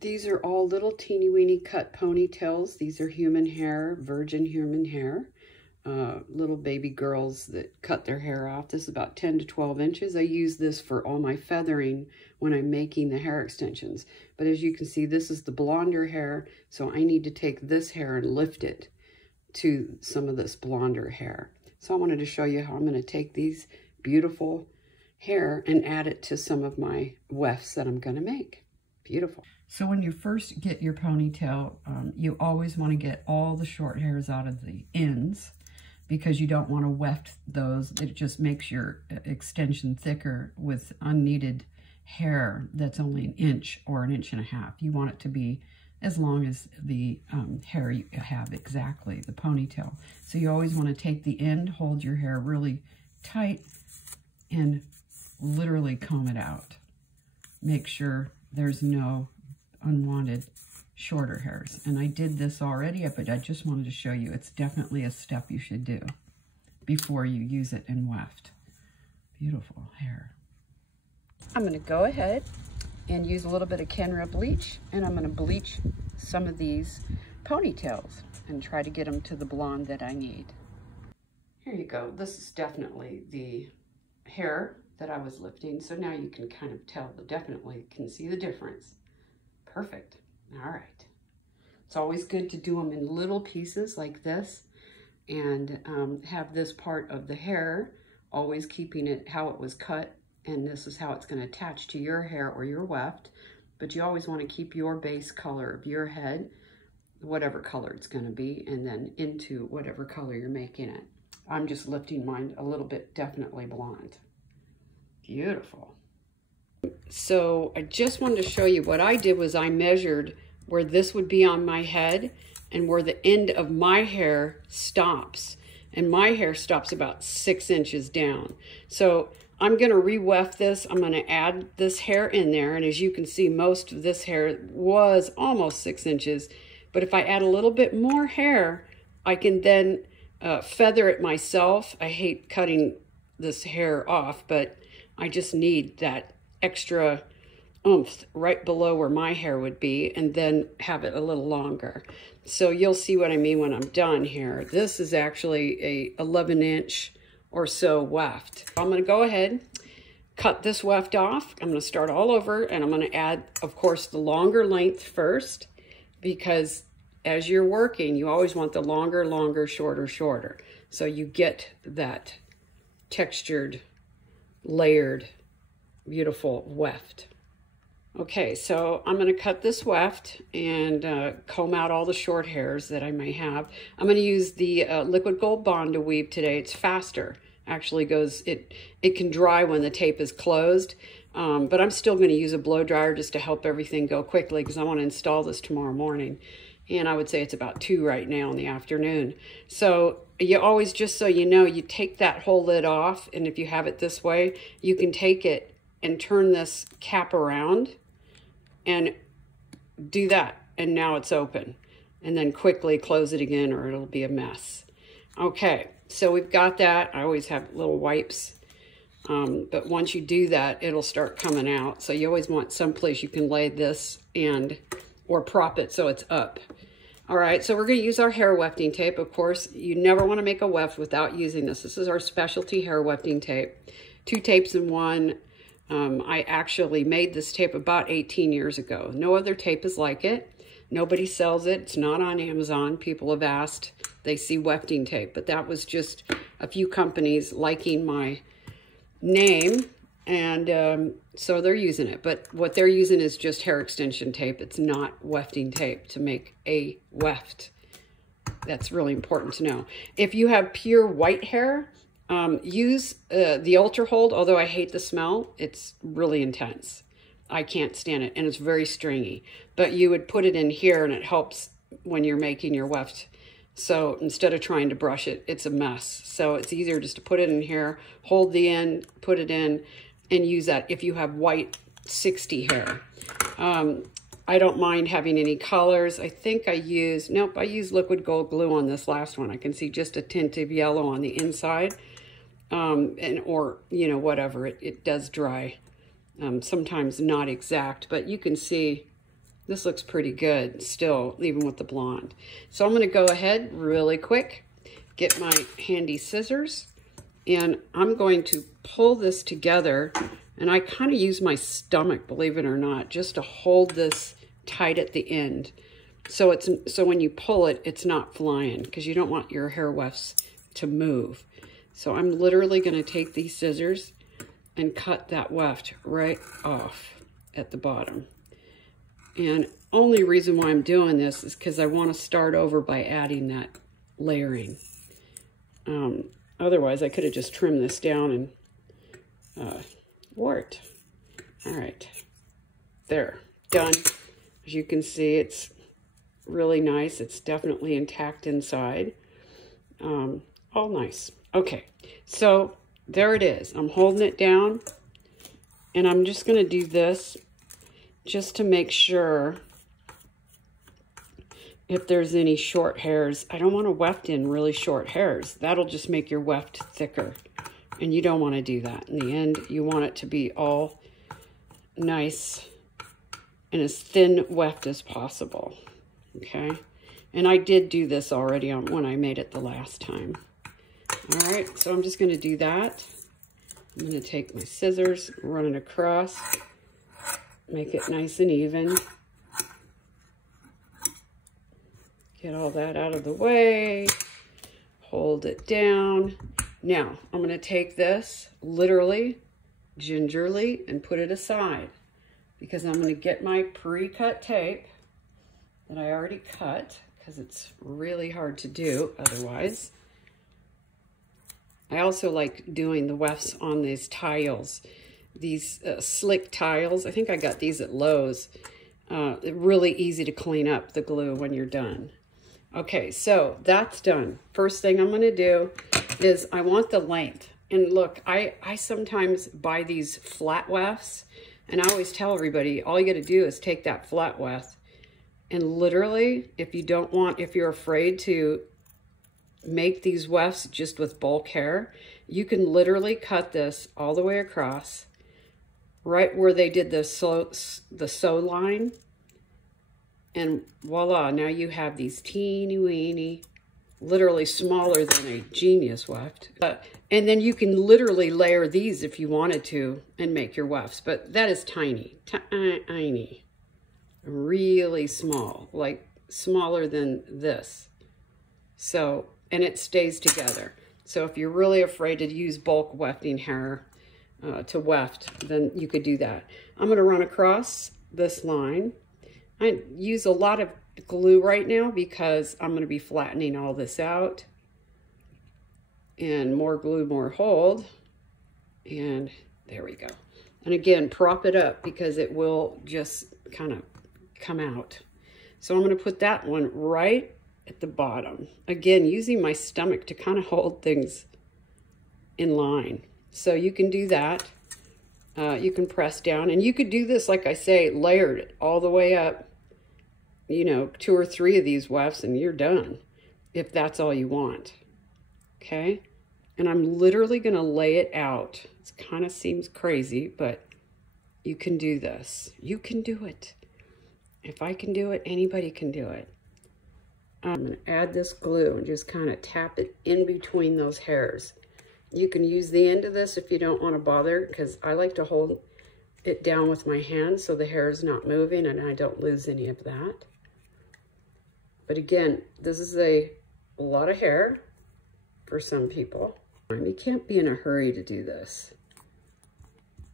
These are all little teeny weeny cut ponytails. These are human hair, virgin human hair. Little baby girls that cut their hair off. This is about 10 to 12 inches. I use this for all my feathering when I'm making the hair extensions. But as you can see, this is the blonder hair, so I need to take this hair and lift it to some of this blonder hair. So I wanted to show you how I'm going to take these beautiful hair and add it to some of my wefts that I'm going to make. Beautiful. So when you first get your ponytail, you always want to get all the short hairs out of the ends because you don't want to weft those. It just makes your extension thicker with unneeded hair that's only an inch or an inch and a half. You want it to be as long as the hair you have exactly, the ponytail. So you always want to take the end, hold your hair really tight, and literally comb it out. Make sure there's no unwanted shorter hairs. And I did this already, but I just wanted to show you it's definitely a step you should do before you use it in weft. Beautiful hair. I'm going to go ahead and use a little bit of Kenra bleach, and I'm going to bleach some of these ponytails and try to get them to the blonde that I need. Here you go. This is definitely the hair that I was lifting, so now you can kind of tell, definitely can see the difference. Perfect. All right. It's always good to do them in little pieces like this and have this part of the hair always keeping it how it was cut, and this is how it's going to attach to your hair or your weft, but you always want to keep your base color of your head, whatever color it's going to be, and then into whatever color you're making it. I'm just lifting mine a little bit, definitely blonde. Beautiful. So I just wanted to show you what I did was I measured where this would be on my head and where the end of my hair stops. And my hair stops about 6 inches down. So I'm going to re-weft this. I'm going to add this hair in there. And as you can see, most of this hair was almost 6 inches. But if I add a little bit more hair, I can then feather it myself. I hate cutting this hair off, but I just need that extra oomph right below where my hair would be, and then have it a little longer. So you'll see what I mean when I'm done here. This is actually a 11-inch or so weft. I'm going to go ahead, cut this weft off. I'm going to start all over, and I'm going to add, of course, the longer length first, because as you're working, you always want the longer, shorter, shorter. So you get that textured, layered, beautiful weft. Okay, so I'm going to cut this weft and comb out all the short hairs that I may have. I'm going to use the liquid gold bond to weave today. It's faster. Actually goes, it can dry when the tape is closed, but I'm still going to use a blow dryer just to help everything go quickly because I want to install this tomorrow morning. And I would say it's about 2 right now in the afternoon. So you always, just so you know, you take that whole lid off, and if you have it this way, you can take it and turn this cap around and do that, and now it's open. And then quickly close it again or it'll be a mess. Okay, so we've got that. I always have little wipes, but once you do that, it'll start coming out. So you always want someplace you can lay this and or prop it so it's up. All right, so we're going to use our hair wefting tape. Of course, you never want to make a weft without using this. This is our specialty hair wefting tape. 2 tapes in one. I actually made this tape about 18 years ago. No other tape is like it. Nobody sells it. It's not on Amazon. People have asked. They see wefting tape, but that was just a few companies liking my name, and so they're using it. But what they're using is just hair extension tape. It's not wefting tape to make a weft. That's really important to know. If you have pure white hair, use the Ultra Hold, although I hate the smell. It's really intense. I can't stand it, and it's very stringy. But you would put it in here, and it helps when you're making your weft. So instead of trying to brush it, it's a mess. So it's easier just to put it in here, hold the end, put it in, and use that if you have white 60 hair. I don't mind having any colors. I think I used liquid gold glue on this last one. I can see just a tint of yellow on the inside. Or, you know, whatever, it does dry. Sometimes not exact, but you can see This looks pretty good still, even with the blonde. So I'm gonna go ahead really quick, get my handy scissors, and I'm going to pull this together. And I kind of use my stomach, believe it or not, just to hold this tight at the end. So when you pull it, it's not flying, because you don't want your hair wefts to move. So I'm literally gonna take these scissors and cut that weft right off at the bottom. And only reason why I'm doing this is because I want to start over by adding that layering. Otherwise, I could have just trimmed this down and wart. All right, there, done. As you can see, it's really nice. It's definitely intact inside. All nice. Okay, so there it is. I'm holding it down, and I'm just going to do this just to make sure if there's any short hairs. I don't want to weft in really short hairs. That'll just make your weft thicker, and you don't want to do that. In the end, you want it to be all nice and as thin weft as possible, okay? And I did do this already when I made it the last time. All right, so I'm just going to do that. I'm going to take my scissors, run it across, make it nice and even. Get all that out of the way. Hold it down. Now, I'm going to take this literally, gingerly, and put it aside, because I'm going to get my pre-cut tape that I already cut, because it's really hard to do otherwise. I also like doing the wefts on these tiles, these slick tiles. I think I got these at Lowe's. Really easy to clean up the glue when you're done. Okay, so that's done. First thing I'm gonna do is I want the length. And look, I sometimes buy these flat wefts, and I always tell everybody, all you gotta do is take that flat weft, and literally, if you're afraid to make these wefts just with bulk hair, you can literally cut this all the way across, right where they did the sew line, and voila, now you have these teeny weeny, literally smaller than a Genius weft. And then you can literally layer these if you wanted to and make your wefts, but that is tiny, tiny, really small, like smaller than this. So, and it stays together. So if you're really afraid to use bulk wefting hair to weft, then you could do that. I'm gonna run across this line. I use a lot of glue right now because I'm gonna be flattening all this out. And more glue, more hold. And there we go. And again, prop it up because it will just kind of come out. So I'm gonna put that one right at the bottom. Again, using my stomach to kind of hold things in line. So you can do that. You can press down, and you could do this, like I say, layered all the way up, you know, 2 or 3 of these wefts, and you're done, if that's all you want. Okay? And I'm literally gonna lay it out. It kind of seems crazy, but you can do this. You can do it. If I can do it, anybody can do it. I'm going to add this glue and just kind of tap it in between those hairs. You can use the end of this if you don't want to bother, because I like to hold it down with my hand so the hair is not moving and I don't lose any of that. But again, this is a lot of hair for some people. You can't be in a hurry to do this.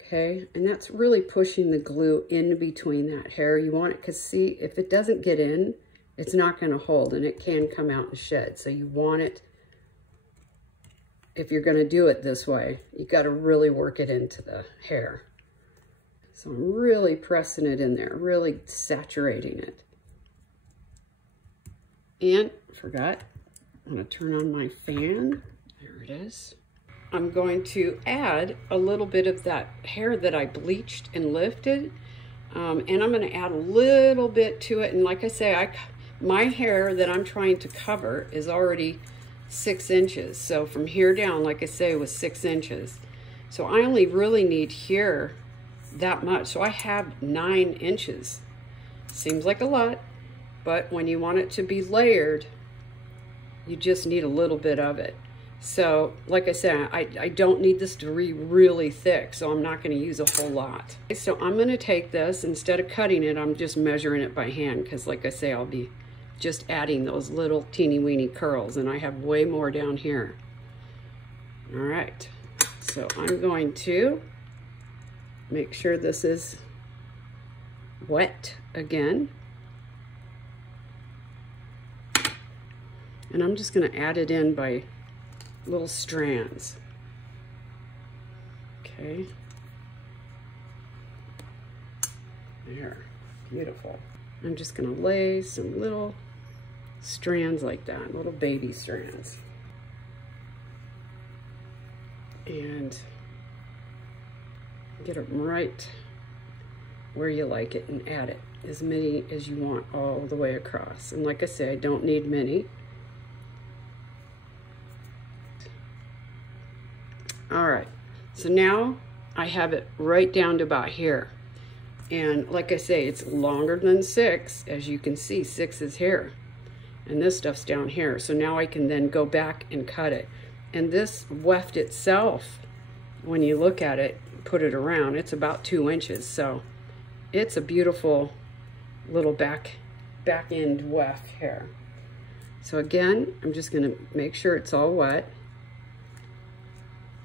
Okay, and that's really pushing the glue in between that hair. You want it, because see, if it doesn't get in, it's not going to hold, and it can come out and shed. So you want it, if you're going to do it this way, you got to really work it into the hair. So I'm really pressing it in there, really saturating it. And forgot, I'm going to turn on my fan. There it is. I'm going to add a little bit of that hair that I bleached and lifted. And I'm going to add a little bit to it. And like I say, my hair that I'm trying to cover is already 6 inches. So from here down, like I say, was 6 inches. So I only really need here that much. So I have 9 inches. Seems like a lot, but when you want it to be layered, you just need a little bit of it. So like I said, I don't need this to be really thick, so I'm not going to use a whole lot. So I'm going to take this, instead of cutting it, I'm just measuring it by hand, because like I say, I'll be just adding those little teeny weeny curls, and I have way more down here. All right, so I'm going to make sure this is wet again. And I'm just going to add it in by little strands. Okay. There. Beautiful. I'm just going to lay some little strands like that, little baby strands. And get it right where you like it and add it as many as you want all the way across. And like I say, I don't need many. All right, so now I have it right down to about here. And like I say, it's longer than 6. As you can see, 6 is here. And this stuff's down here. So now I can then go back and cut it. And this weft itself, when you look at it, put it around, it's about 2 inches. So it's a beautiful little back end weft here. So again, I'm just gonna make sure it's all wet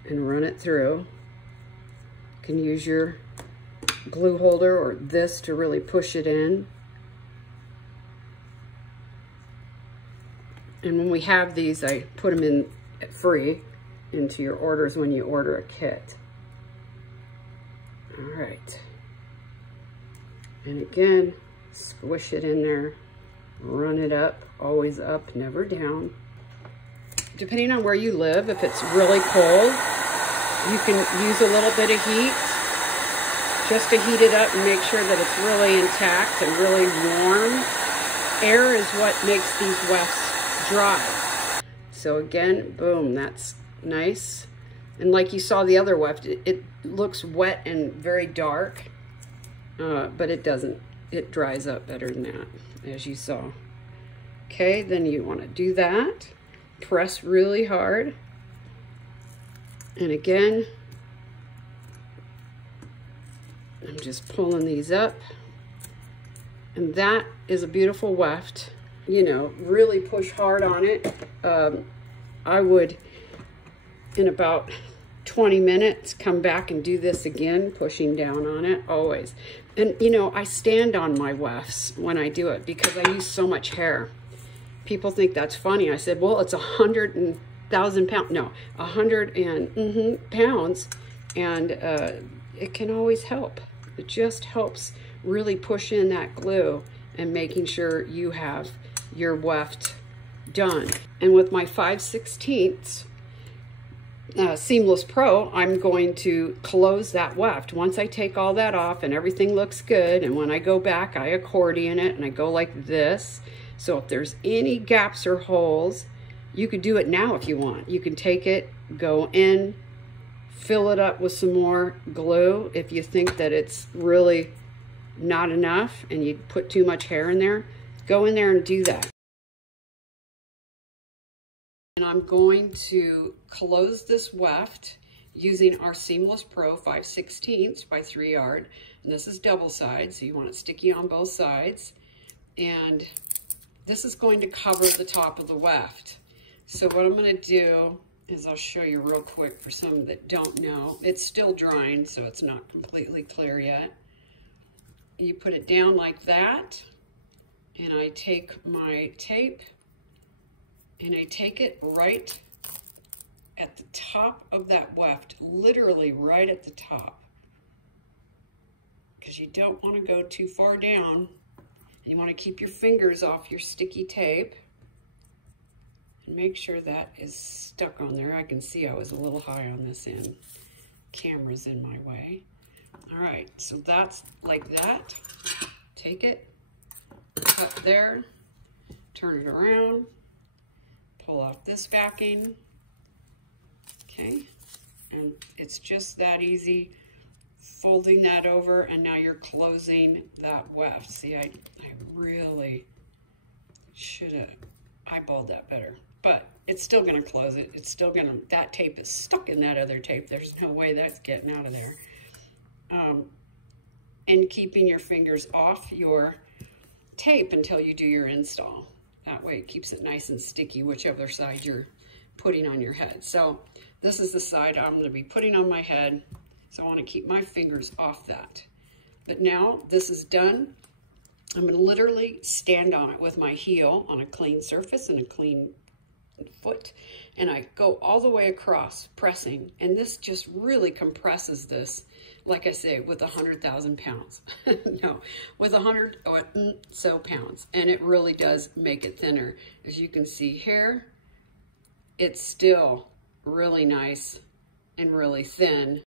and run it through. You can use your glue holder or this to really push it in. And when we have these, I put them in free into your orders when you order a kit. All right. And again, squish it in there, run it up, always up, never down. Depending on where you live, if it's really cold, you can use a little bit of heat just to heat it up and make sure that it's really intact and really warm. Air is what makes these wefts dry. So again, boom, that's nice. And like you saw the other weft, it looks wet and very dark, but it doesn't. It dries up better than that, as you saw. Okay, then you want to do that. Press really hard. And again, I'm just pulling these up. And that is a beautiful weft. You know, really push hard on it. I would, in about 20 minutes, come back and do this again, pushing down on it, always. And, you know, I stand on my wefts when I do it because I use so much hair. People think that's funny. I said, well, it's 100,000 pounds. No, 100 pounds. And it can always help. It just helps really push in that glue and making sure you have your weft done. And with my 5/16 Seamless Pro, I'm going to close that weft. Once I take all that off and everything looks good, and when I go back, I accordion it and I go like this. So if there's any gaps or holes, you could do it now if you want. You can take it, go in, fill it up with some more glue if you think that it's really not enough and you put too much hair in there. Go in there and do that. And I'm going to close this weft using our Seamless Pro 5/16 by 3 yard. And this is double side, so you want it sticky on both sides. And this is going to cover the top of the weft. So what I'm going to do is I'll show you real quick for some that don't know. It's still drying, so it's not completely clear yet. You put it down like that, and I take my tape and I take it right at the top of that weft, literally right at the top, because you don't want to go too far down. You want to keep your fingers off your sticky tape and make sure that is stuck on there. I can see I was a little high on this end. Camera's in my way. All right, so that's like that. Take it, cut there, turn it around, pull off this backing. Okay, and it's just that easy. folding that over, and now you're closing that weft. See, I really should have eyeballed that better, but it's still gonna close it. It's still gonna, that tape is stuck in that other tape. There's no way that's getting out of there. And keeping your fingers off your tape until you do your install. That way it keeps it nice and sticky, whichever side you're putting on your head. So this is the side I'm going to be putting on my head. So I want to keep my fingers off that. But now this is done. I'm going to literally stand on it with my heel on a clean surface and a clean foot. And I go all the way across, pressing. And this just really compresses this, like I say, with 100,000 pounds. No, with 100 or so pounds. And it really does make it thinner. As you can see here, it's still really nice and really thin.